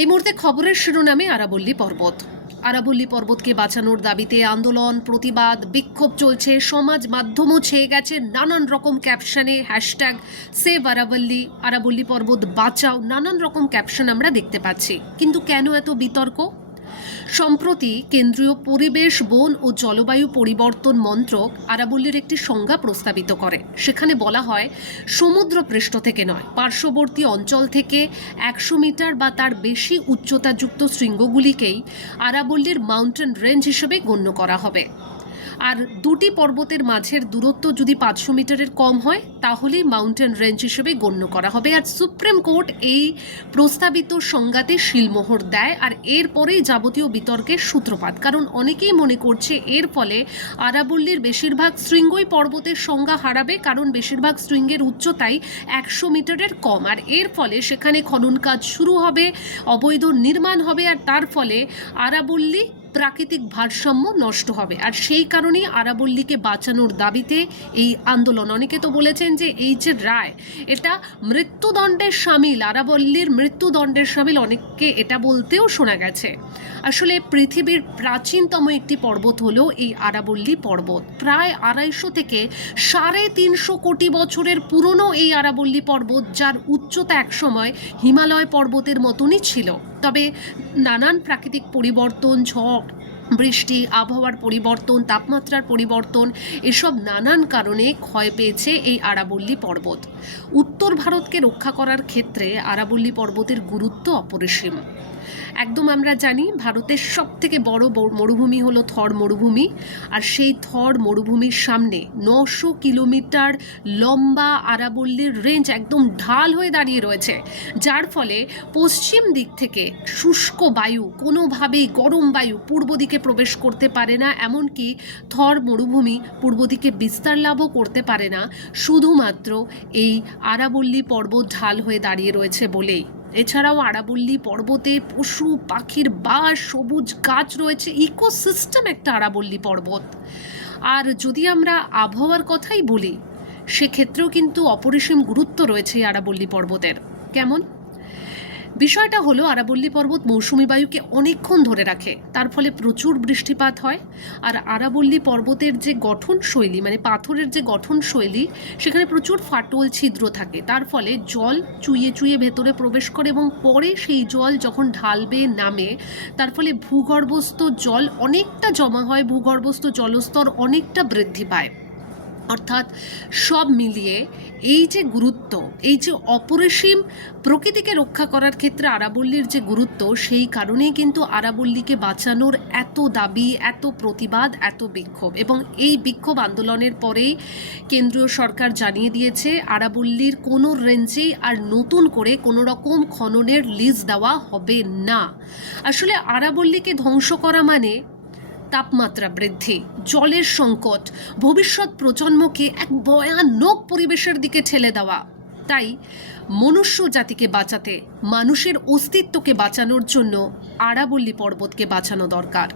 এই মুহূর্তে খবরের শিরোনামে আরাবল্লী পর্বত। আরাবল্লী পর্বতকে বাঁচানোর দাবিতে আন্দোলন, প্রতিবাদ, বিক্ষোভ চলছে। সমাজ মাধ্যমও ছেয়ে গেছে নানান রকম ক্যাপশনে হ্যাশট্যাগ সেভ আরাবল্লী, আরাবল্লী পর্বত বাঁচাও, নানান রকম ক্যাপশন আমরা দেখতে পাচ্ছি। কিন্তু কেন এত বিতর্ক? সম্প্রতি কেন্দ্রীয় পরিবেশ, বন ও জলবায়ু পরিবর্তন মন্ত্রক আরাবল্লীর একটি সংজ্ঞা প্রস্তাবিত করে। সেখানে বলা হয়, সমুদ্রপৃষ্ঠ থেকে নয়, পার্শ্ববর্তী অঞ্চল থেকে 100 মিটার বা তার বেশি উচ্চতাযুক্ত শৃঙ্গগুলিকেই আরাবল্লীর মাউন্টেন রেঞ্জ হিসেবে গণ্য করা হবে। আর দুটি পর্বতের মাঝের দূরত্ব যদি 500 মিটারের কম হয় তাহলেই মাউন্টেন রেঞ্জ হিসেবে গণ্য করা হবে। আর সুপ্রিম কোর্ট এই প্রস্তাবিত সংজ্ঞাতে শিলমোহর দেয়। আর এরপরেই যাবতীয় বিতর্কের সূত্রপাত। কারণ অনেকেই মনে করছে এর ফলে আরাবল্লীর বেশিরভাগ শৃঙ্গই পর্বতের সংজ্ঞা হারাবে, কারণ বেশিরভাগ শৃঙ্গের উচ্চতাই 100 মিটারের কম। আর এর ফলে সেখানে খনন কাজ শুরু হবে, অবৈধ নির্মাণ হবে, আর তার ফলে আরাবল্লী প্রাকৃতিক ভারসাম্য নষ্ট হবে। আর সেই কারণেই আরাবল্লীকে বাঁচানোর দাবিতে এই আন্দোলন। অনেকে তো বলেছেন যে এই যে রায়, এটা মৃত্যুদণ্ডের শামিল, আরাবল্লীর মৃত্যুদণ্ডের শামিল। অনেককে এটা বলতেও শোনা গেছে। আসলে পৃথিবীর প্রাচীনতম একটি পর্বত হলো এই আরাবল্লী পর্বত। প্রায় 250 থেকে 350 কোটি বছরের পুরনো এই আরাবল্লী পর্বত, যার উচ্চতা একসময় হিমালয় পর্বতের মতনই ছিল। তবে নানান প্রাকৃতিক পরিবর্তন, ঝড় বৃষ্টি, আবহাওয়ার পরিবর্তন, তাপমাত্রার পরিবর্তন, এসব নানান কারণে ক্ষয় পেয়েছে এই আরাবল্লী পর্বত। উত্তর ভারতকে রক্ষা করার ক্ষেত্রে আরাবল্লী পর্বতের গুরুত্ব অপরিসীম। একদম আমরা জানি ভারতের সবথেকে বড় মরুভূমি হলো থর মরুভূমি। আর সেই থর মরুভূমির সামনে 900 কিলোমিটার লম্বা আরাবল্লীর রেঞ্জ একদম ঢাল হয়ে দাঁড়িয়ে রয়েছে, যার ফলে পশ্চিম দিক থেকে শুষ্ক বায়ু, কোনোভাবেই গরম বায়ু পূর্ব দিকে প্রবেশ করতে পারে না। এমনকি থর মরুভূমি পূর্ব দিকে বিস্তার লাভও করতে পারে না, শুধুমাত্র এই আরাবল্লী পর্বত ঢাল হয়ে দাঁড়িয়ে রয়েছে বলেই। এছাড়াও আরাবল্লী পর্বতে পশু পাখির বাস, সবুজ গাছ রয়েছে, ইকোসিস্টেম একটা আরাবল্লী পর্বত। আর যদি আমরা আবহাওয়ার কথাই বলি, সেক্ষেত্রেও কিন্তু অপরিসীম গুরুত্ব রয়েছে এই আরাবল্লী পর্বতের। কেমন? বিষয়টা হলো, আরাবল্লী পর্বত মৌসুমি বায়ুকে অনেকক্ষণ ধরে রাখে, তার ফলে প্রচুর বৃষ্টিপাত হয়। আর আরাবল্লী পর্বতের যে গঠন শৈলী, মানে পাথরের যে গঠন শৈলী, সেখানে প্রচুর ফাটল, ছিদ্র থাকে। তার ফলে জল চুইয়ে চুইয়ে ভেতরে প্রবেশ করে এবং পরে সেই জল যখন ঢালবে নামে, তার ফলে ভূগর্ভস্থ জল অনেকটা জমা হয়, ভূগর্ভস্থ জলস্তর অনেকটা বৃদ্ধি পায়। অর্থাৎ সব মিলিয়ে এই যে গুরুত্ব, এই যে অপরিসীম প্রকৃতিকে রক্ষা করার ক্ষেত্রে আরাবল্লীর যে গুরুত্ব, সেই কারণেই কিন্তু আরাবল্লীকে বাঁচানোর এত দাবি, এত প্রতিবাদ, এত বিক্ষোভ। এবং এই বিক্ষোভ আন্দোলনের পরেই কেন্দ্রীয় সরকার জানিয়ে দিয়েছে আরাবল্লীর কোনো রেঞ্জেই আর নতুন করে কোনো রকম খননের লিজ দেওয়া হবে না। আসলে আরাবল্লীকে ধ্বংস করা মানে তাপমাত্রা বৃদ্ধি, জলের সংকট, ভবিষ্যৎ প্রজন্মকে এক ভয়ানক পরিবেশের দিকে ঠেলে দেওয়া। তাই মনুষ্য জাতিকে বাঁচাতে, মানুষের অস্তিত্বকে বাঁচানোর জন্য আরাবল্লী পর্বতকে বাঁচানো দরকার।